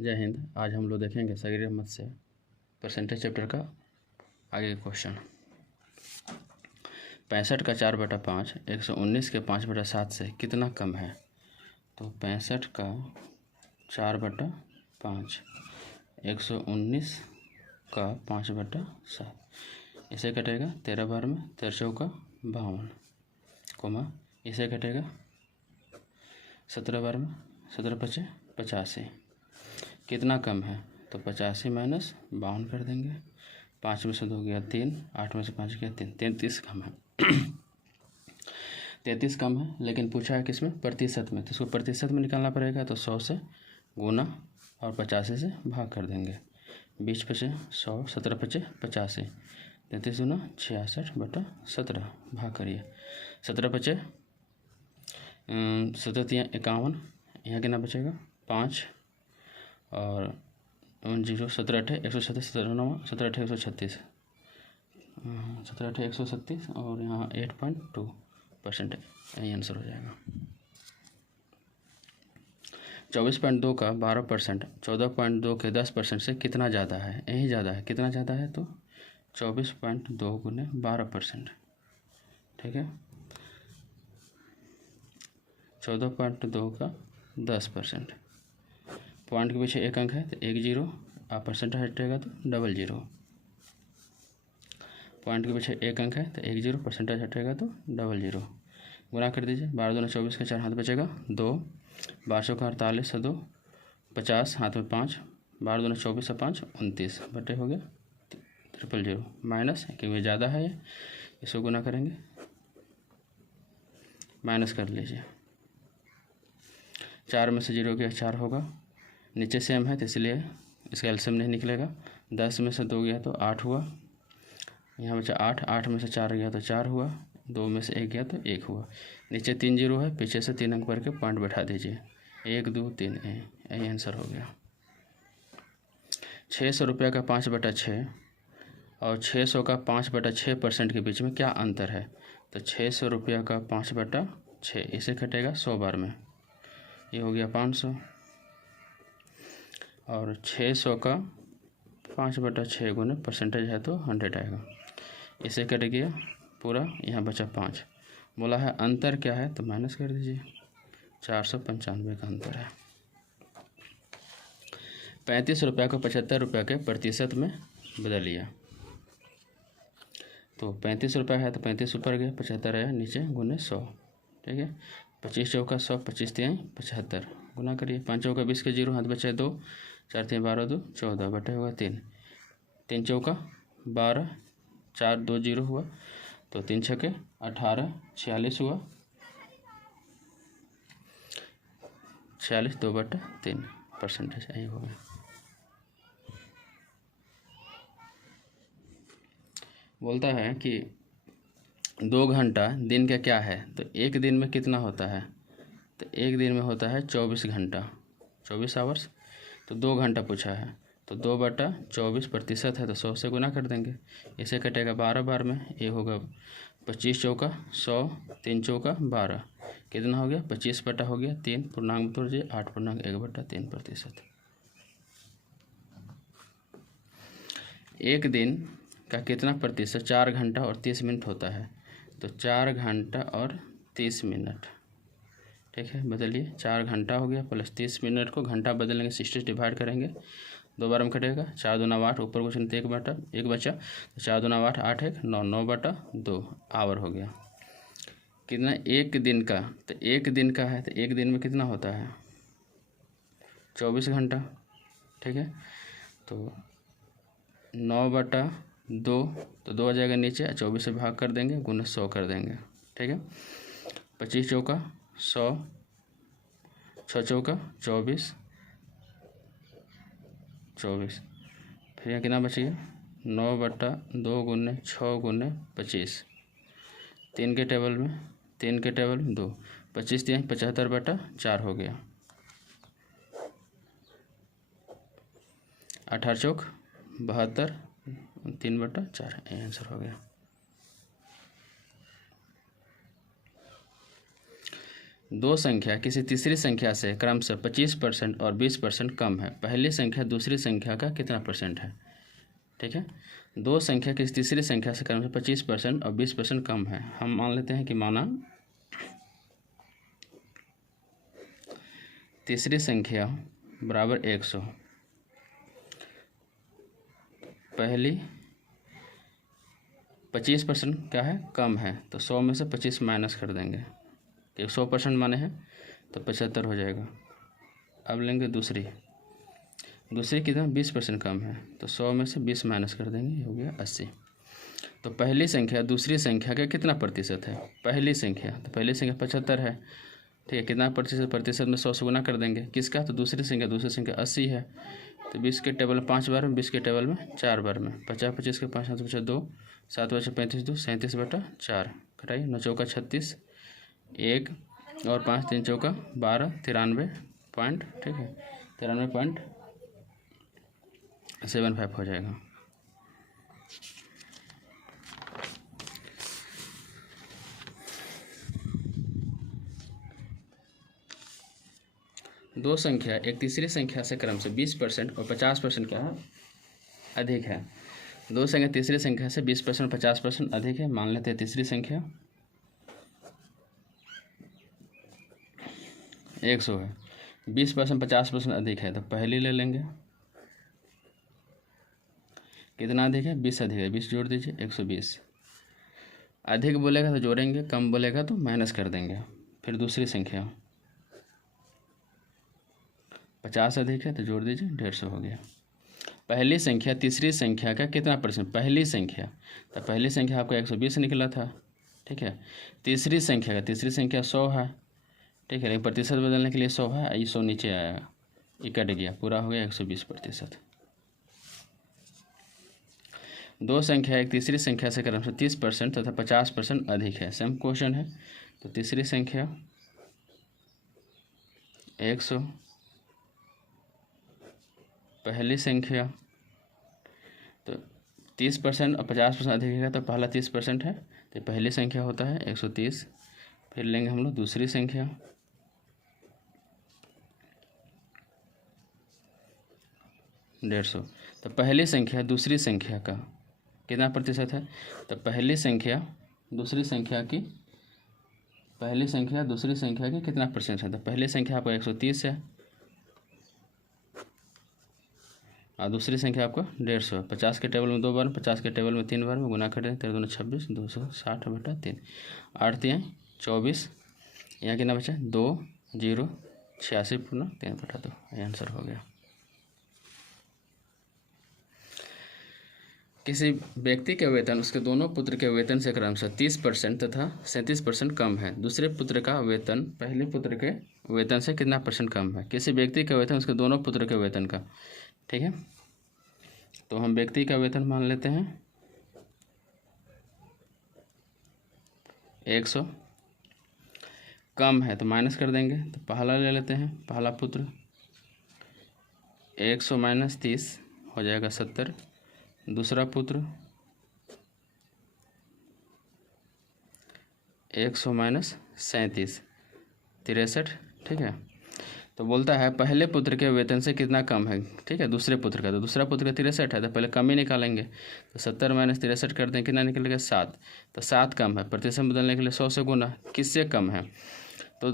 जय हिंद। आज हम लोग देखेंगे सगीर अहमद से परसेंटेज चैप्टर का आगे का क्वेश्चन। 65 का 4/5 119 के 5/7 से कितना कम है? तो 65 का 4/5 119 का 5/7 इसे कटेगा 13 बार में, 13 चौका 52 कोमा इसे कटेगा 17 बार में, 17 पचे 85। कितना कम है? तो 85 माइनस 52 कर देंगे। 5 में से 2 गया 3, 8 में से 5 गया 3, 33 कम है। 33 कम है, लेकिन पूछा है किसमें? प्रतिशत में। तो इसको प्रतिशत में निकालना पड़ेगा। तो 100 से गुना और 85 से भाग कर देंगे। 20 पचे 100, 17 पचे 85, 33 गुना 66/17 भाग करिए। 17 पचे 17 51, यहाँ कितना बचेगा 5 और 0 17 8 136, 17 9 17 8 136, 17 8 136 और यहाँ 8.2% यही आंसर हो जाएगा। 24.2 का 12% 14.2 के 10% से कितना ज़्यादा है? यही ज़्यादा है। कितना ज़्यादा है? तो 24.2 गुने 12%। ठीक है, 14.2 का 10%। पॉइंट के पीछे एक अंक है तो 1 0, आप परसेंटेज हटेगा तो 00। पॉइंट के पीछे एक अंक है तो 1 0, परसेंटेज हटेगा तो 00। गुना कर दीजिए। 12 दूना 24 का 4 हाथ बचेगा 2, 12 का 48 2, 50 हाथ में 5, 12 दूना 24 से 5 29 बटे हो गया 000 माइनस, क्योंकि ज़्यादा है ये, इसको गुना करेंगे माइनस कर लीजिए। 4 में से 0 गया 4 होगा, नीचे सेम है तो इसलिए इसका एलसीएम नहीं निकलेगा। 10 में से 2 गया तो 8 हुआ, यहाँ बचा 8, 8 में से 4 गया तो 4 हुआ, 2 में से 1 गया तो 1 हुआ। नीचे 3 0 है, पीछे से 3 अंक भर के पॉइंट बैठा दीजिए। 1 2 3 यही आंसर हो गया। 600 रुपये का 5/6 और 600 का 5/6% के बीच में क्या अंतर है? तो 600 रुपये का 5/6 इसे कटेगा 100 बार में, ये हो गया 500, और 600 का 5/6 गुने परसेंटेज है तो 100 आएगा। इसे कट गया पूरा, यहाँ बचा 5। बोला है अंतर क्या है? तो माइनस कर दीजिए। 495 का अंतर है। 35 रुपये को 75 रुपये के प्रतिशत में बदलिए। तो 35 रुपये है तो 35 ऊपर गया, 75 है नीचे, गुने 100। ठीक है, 25 चौका 100, 25 3 75 गुना करिए। 5 चौका 20 के 0 हाथ बचे 2, 4 3 12 2 14 बटे होगा 3, 3 चौका 12, 4 2 0 हुआ, तो 3 छके 18, 46 हुआ, 46 2/3 परसेंटेज यही होगा। बोलता है कि 2 घंटा दिन का क्या है? तो एक दिन में कितना होता है? तो एक दिन में होता है 24 घंटा, 24 आवर्स। तो 2 घंटा पूछा है, तो 2/24 प्रतिशत है तो 100 से गुना कर देंगे। इसे कटेगा 12 बार में, ये होगा 25 चौका 100, 3 चौका 12, कितना हो गया 25 बटा हो गया 3, पूर्णांक में तोड़िए 8.1/3%। एक दिन का कितना प्रतिशत 4 घंटा और 30 मिनट होता है? तो 4 घंटा और 30 मिनट। ठीक है, बदलिए। 4 घंटा हो गया प्लस 30 मिनट को घंटा बदलेंगे, 60 डिवाइड करेंगे, 2 बार में कटेगा। 4 दूना 8, ऊपर कुछ नहीं, 1 बचा, तो 4 दूना 8 8 1 9, 9/2 आवर हो गया। कितना एक दिन का? तो एक दिन का है तो एक दिन में कितना होता है 24 घंटा। ठीक है, तो 9/2, तो 2 आ जाएगा नीचे, 24 से भाग कर देंगे, गुना 100 कर देंगे। ठीक है, 25 चौका 100, 6 चौका 24, फिर यहाँ कितना बच गया 9/2 गुने 6 गुने 25, 3 के टेबल में 2, 25 3 75/4 हो गया। 18 चौक 72, 3/4 ये आंसर हो गया। दो संख्या किसी तीसरी संख्या से क्रमशः 25% और 20% कम है, पहली संख्या दूसरी संख्या का कितना परसेंट है। ठीक है, दो संख्या किसी तीसरी संख्या से क्रमशः 25% और 20% कम है। हम मान लेते हैं कि माना तीसरी संख्या बराबर 100, पहली 25% क्या है, कम है, तो 100 में से 25 माइनस कर देंगे, 100% माने हैं तो 75 हो जाएगा। अब लेंगे दूसरी कितना 20% कम है, तो 100 में से 20 माइनस कर देंगे, ये हो गया 80। तो पहली संख्या दूसरी संख्या का कितना प्रतिशत है, पहली संख्या, तो पहली संख्या 75 है, ठीक है, कितना प्रतिशत में 100 से गुना कर देंगे, किसका, तो दूसरी संख्या 80 है, तो 20 के टेबल में 5 बार में, 20 के टेबल में 4 बार में, 50 25 के 5 5 बचा 2, 7 बचा 35 2 37/4, घटाइए, 9 चौका 36, 1 और 5 3 चौका 12, 93 पॉइंट, ठीक है, 93.75 हो जाएगा। दो संख्या एक तीसरी संख्या से क्रमशः 20% और 50% क्या है, अधिक है। दो संख्या तीसरी संख्या से 20% और 50% अधिक है। मान लेते हैं तीसरी संख्या 100 है, 20% 50% अधिक है, तो पहली ले लेंगे, कितना अधिक है, 20 अधिक है, 20 जोड़ दीजिए 120। अधिक बोलेगा तो जोड़ेंगे, कम बोलेगा तो माइनस कर देंगे। फिर दूसरी संख्या 50 अधिक है तो जोड़ दीजिए 150 हो गया। पहली संख्या तीसरी संख्या का कितना परसेंट, पहली संख्या, तो पहली संख्या आपका 120 निकला था, ठीक है, तीसरी संख्या 100 है, ठीक है, लेकिन प्रतिशत बदलने के लिए 100 है, ये 100 नीचे आएगा, ये कट गया, पूरा हो गया 120%। दो संख्या एक तीसरी संख्या से क्रमशः 30% तथा 50% अधिक है। सेम क्वेश्चन है, तो तीसरी संख्या 100, पहली संख्या तो 30% और 50% अधिक है, तो पहला 30% है, तो पहली संख्या होता है 130। फिर लेंगे हम लोग दूसरी संख्या 150, तो पहली संख्या दूसरी संख्या का कितना प्रतिशत है, तो पहली संख्या दूसरी संख्या की कितना परसेंट है, तो पहली संख्या आपका 130 है और दूसरी संख्या आपको 150 है। 50 के टेबल में 2 बार, 50 के टेबल में 3 बार में गुना कर दें, 13 दूनी 26, 260/3, 8 3 24, यहाँ कितना बचा 2 0 86 पूर्ण 3/2, ये आंसर हो गया। किसी व्यक्ति के वेतन उसके दोनों पुत्र के वेतन से क्रमशः 30% तथा 37% कम है। दूसरे पुत्र का वेतन पहले पुत्र के वेतन से कितना परसेंट कम है। किसी व्यक्ति का वेतन उसके दोनों पुत्र के वेतन का, ठीक है, तो हम व्यक्ति का वेतन मान लेते हैं 100, कम है तो माइनस कर देंगे, तो पहला ले लेते हैं, पहला पुत्र 100 माइनस 30 हो जाएगा 70, दूसरा पुत्र 100 माइनस 37 63, ठीक है, तो बोलता है पहले पुत्र के वेतन से कितना कम है, ठीक है, दूसरे पुत्र का, तो दूसरा पुत्र का 63 है, तो पहले कम ही निकालेंगे, तो 70 माइनस 63 करते हैं, कितना निकलेगा 7, तो 7 कम है, प्रतिशत बदलने के लिए 100 से गुना, किससे कम है, तो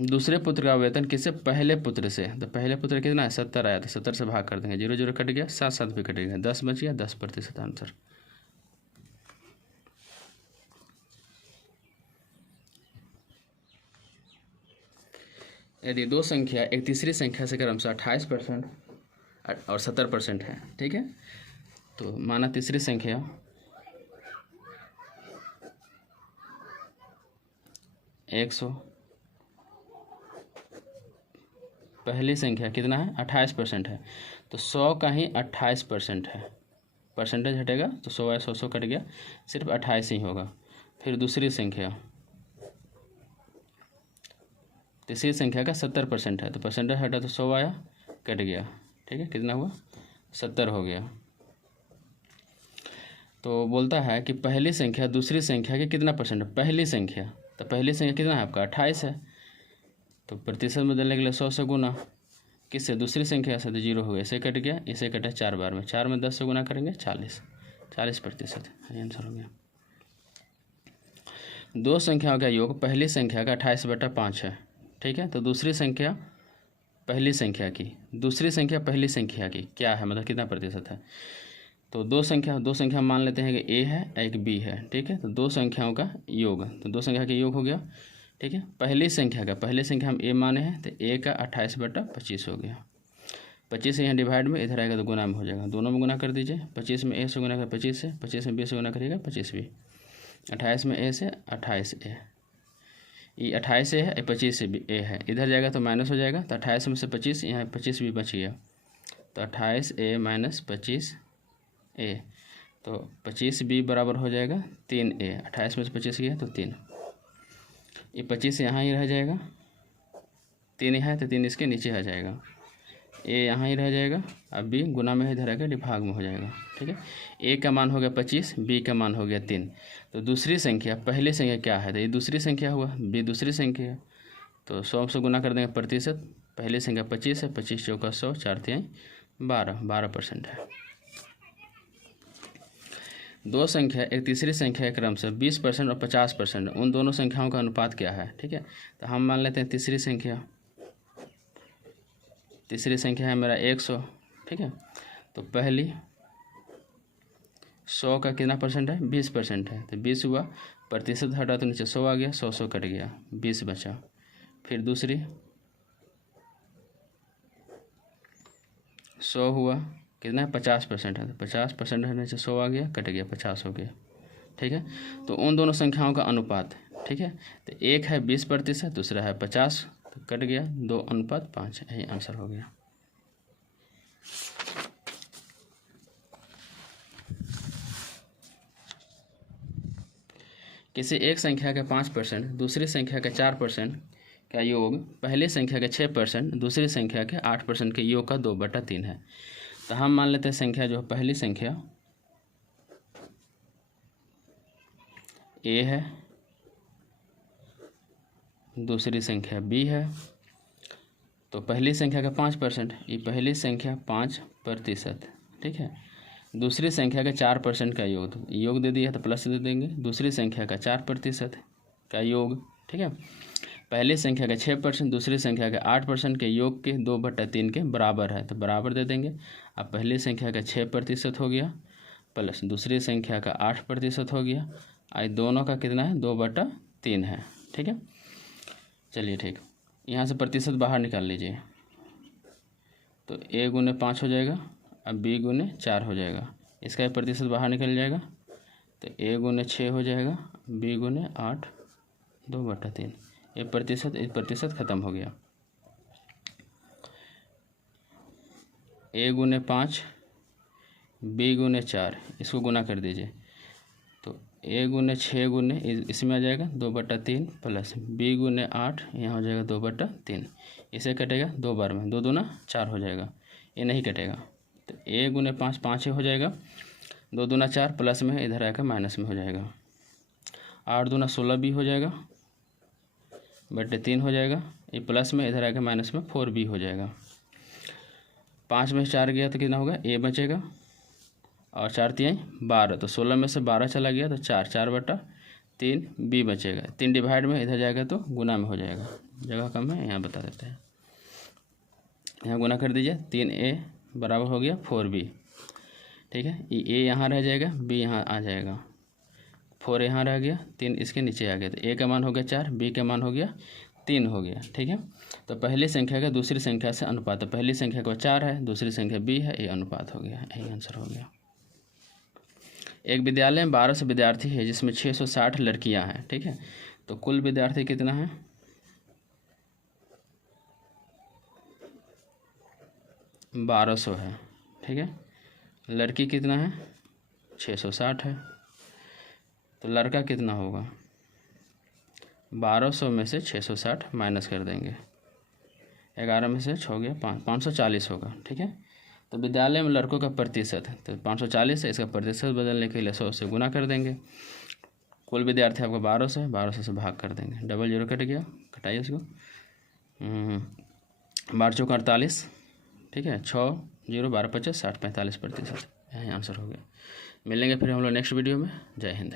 दूसरे पुत्र का वेतन किससे, पहले पुत्र से, तो पहले पुत्र कितना है 70 आया, तो 70 से भाग कर देंगे, 0 0 कट गया, 7 7 भी कट गया, 10 बच गया, 10% आंसर। यदि दो संख्या एक तीसरी संख्या से क्रमशः 28% और 70% है, ठीक है, तो माना तीसरी संख्या 100, पहली संख्या कितना है 28% है, तो 100 का ही 28% है, परसेंटेज हटेगा तो 100 है, 100 कट गया, सिर्फ 28 ही होगा। फिर दूसरी संख्या तीसरी संख्या का 70% है, तो परसेंटेज हटा तो 100 आया, कट गया, ठीक है, कितना हुआ 70 हो गया। तो बोलता है कि पहली संख्या दूसरी संख्या के कितना परसेंट है, पहली संख्या, तो पहली संख्या कितना है आपका 28 है, तो प्रतिशत बदलने के लिए 100 से गुना, किससे, दूसरी संख्या से, तो 0 हो गया, इसे कट गया, इसे कटा 4 बार में, 4 में 10 से गुना करेंगे 40% आंसर हो गया। दो संख्याओं का योग पहली संख्या का 28/5 है, ठीक है। तो दूसरी संख्या पहली संख्या की, दूसरी संख्या पहली संख्या की क्या है, मतलब कितना प्रतिशत है। तो दो संख्या मान लेते हैं कि a है एक b है, ठीक है। तो दो संख्याओं का योग, तो दो संख्या का योग हो गया, ठीक है। पहली संख्या हम a माने हैं, तो a का 28/25 हो गया। 25 से यहाँ डिवाइड में, इधर आएगा तो गुना में हो जाएगा, दोनों में गुना कर दीजिए। 25 में a से गुना कर 25 से, 25 में b से गुना करिएगा 25 भी, 28 में a से 28a, ये 28 a है, 25 से a है, इधर जाएगा तो माइनस हो जाएगा, तो 28 में से 25, यहाँ 25 भी बच गया, तो 28a माइनस 25a, तो 25b बराबर हो जाएगा 3a, 28 में से 25 गया तो 3, ये 25 यहाँ ही रह जाएगा, 3 यहाँ है तो 3 इसके नीचे आ जाएगा, a यहाँ ही रह जाएगा, अब b गुना में इधर आएगा भाग में हो जाएगा, ठीक है। a का मान हो गया 25, b का मान हो गया 3। तो दूसरी संख्या पहली संख्या क्या है, तो ये दूसरी संख्या हुआ, b दूसरी संख्या है, तो 100 से गुना कर देंगे प्रतिशत, पहली संख्या 25 है, 25 चौका 100, 4 3 12% है। दो संख्या एक तीसरी संख्या के क्रम से 20% और 50%, उन दोनों संख्याओं का अनुपात क्या है, ठीक है। तो हम मान लेते हैं तीसरी संख्या है मेरा 100, ठीक है। तो पहली 100 का कितना परसेंट है, 20% है, तो 20 हुआ, प्रतिशत हटा तो नीचे 100 आ गया, 100 कट गया, 20 बचा। फिर दूसरी 100 हुआ, कितना है 50% है, तो 50% है, नीचे 100 आ गया, कट गया, 50 हो गया, ठीक है। तो उन दोनों संख्याओं का अनुपात, ठीक है। तो एक है 20%, दूसरा है 50, तो कट गया, 2:5, यही आंसर हो गया। किसी एक संख्या का 5%, दूसरी संख्या का 4% का योग पहली संख्या के 6%, दूसरी संख्या के 8% के योग का 2/3 है। तो हम मान लेते हैं संख्या जो पहली संख्या a है, दूसरी संख्या b है। तो पहली संख्या का 5%, ये पहली संख्या 5%, ठीक है। दूसरी संख्या का 4% का योग दे दिया है तो प्लस दे देंगे, दूसरी संख्या का 4% का योग, ठीक है। पहली संख्या का 6%, दूसरी संख्या के 8% के योग के 2/3 के बराबर है, तो बराबर दे देंगे। अब पहली संख्या का 6% हो गया, प्लस दूसरी संख्या का 8% हो गया, आज दोनों का कितना है, 2/3 है, ठीक है। चलिए ठीक, यहाँ से प्रतिशत बाहर निकाल लीजिए, तो a गुने 5 हो जाएगा, अब b गुने 4 हो जाएगा, इसका प्रतिशत बाहर निकल जाएगा, तो a गुने 6 हो जाएगा, b गुने 8, 2/3, ये प्रतिशत खत्म हो गया। a गुने 5, b गुने 4, इसको गुना कर दीजिए, तो a गुने 6 गुने इसमें आ जाएगा 2/3, प्लस b गुने 8 यहाँ हो जाएगा 2/3, इसे कटेगा 2 बार में, 2 दूना 4 हो जाएगा, ये नहीं कटेगा, तो a गुने 5 5 हो जाएगा, 2 दूना 4, प्लस में इधर आएगा माइनस में हो जाएगा, 8 दूना 16 b हो जाएगा, 3 हो जाएगा, ये प्लस में इधर आएगा माइनस में 4b हो जाएगा। 5 में 4 गया तो कितना होगा, a बचेगा, और 4 3 12, तो 16 में से 12 चला गया तो 4/3 b बचेगा, 3 डिवाइड में इधर जाएगा तो गुना में हो जाएगा, जगह कम है यहाँ बता देते हैं, यहाँ गुना कर दीजिए, 3a बराबर हो गया 4b, ठीक है। ये a यहाँ रह जाएगा, b यहाँ आ जाएगा, 4 यहाँ रह गया, 3 इसके नीचे आ गया, तो a का मान हो गया 4, b का मान हो गया 3 हो गया, ठीक है। तो पहली संख्या का दूसरी संख्या से अनुपात, तो पहली संख्या का 4 है, दूसरी संख्या b है, ये अनुपात हो गया, यही आंसर हो गया। एक विद्यालय में 1200 विद्यार्थी है जिसमें 660 लड़कियां हैं, ठीक है। तो कुल विद्यार्थी कितना है, 1200 है, ठीक है। लड़की कितना है, 660 है, तो लड़का कितना होगा, 1200 में से 660 माइनस कर देंगे, 11 में से 6 हो गया 540 होगा, ठीक है। तो विद्यालय में लड़कों का प्रतिशत, तो 540 है, इसका प्रतिशत बदलने के लिए 100 से गुना कर देंगे, कुल विद्यार्थी आपका 1200 है, 1200 से भाग कर देंगे, 00 कट गया, घटाइए इसको, 12 चौका 48, ठीक है, 6 0 12 50 60 45%। यही आंसर हो गया। मिलेंगे फिर हम लोग नेक्स्ट वीडियो में। जय हिंद।